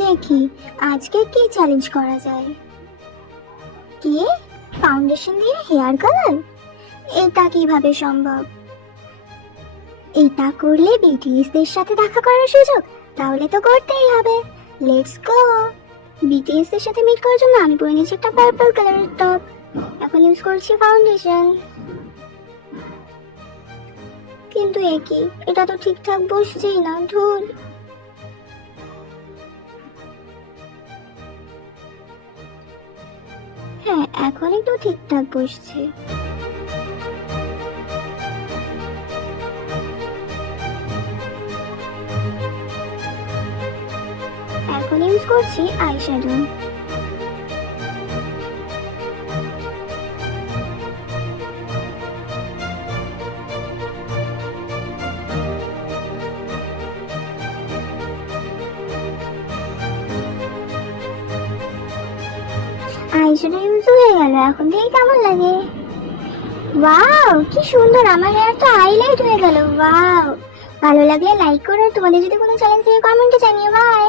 দেখি আজকে কি চ্যালেঞ্জ করা যায়। কি, ফাউন্ডেশন দিয়ে হেয়ার কালার? এটা কিভাবে সম্ভব? এটা করলে বিটিএস দের সাথে দেখা করার সুযোগ, তাহলে তো করতেই হবে। Let's go. বিটিএস এর সাথে মিট করার জন্য আমি পরে নিয়েছি একটা পার্পল কালারের টপ। এখন ইউজ করছি ফাউন্ডেশন। কিন্তু একই, এটা তো ঠিকঠাক বসছেই না, ধুর। হ্যাঁ, এখন একটু ঠিকঠাক বসছে। এখন ইউজ করছি আইশ্যাডো। আইশ্যাডো ইউজ হয়ে গেল, এখন দেখি কেমন লাগে। ওয়াও, কি সুন্দর, আমার হেয়ার তো হাইলাইট হয়ে গেল। ওয়াও, ভালো লাগলে লাইক করো, তোমাদের যদি কোনো চ্যালেঞ্জ থাকে কমেন্টে জানিও। বাই।